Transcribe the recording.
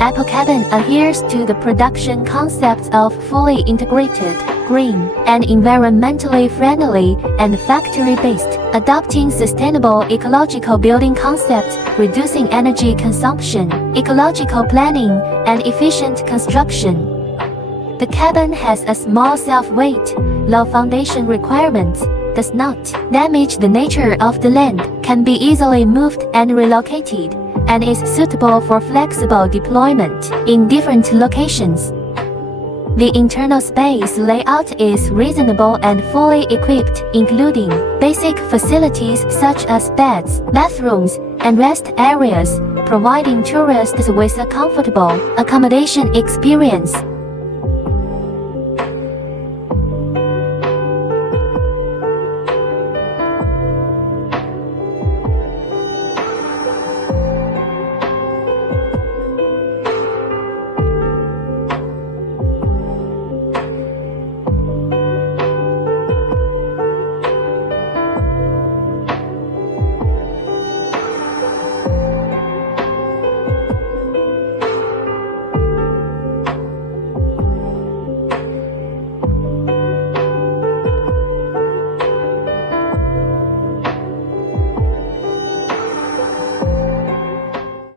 Apple Cabin adheres to the production concepts of fully integrated, green, and environmentally friendly and factory-based, adopting sustainable ecological building concepts, reducing energy consumption, ecological planning, and efficient construction. The cabin has a small self-weight, low foundation requirements, does not damage the nature of the land, can be easily moved and relocated, and is suitable for flexible deployment in different locations. The internal space layout is reasonable and fully equipped, including basic facilities such as beds, bathrooms, and rest areas, providing tourists with a comfortable accommodation experience.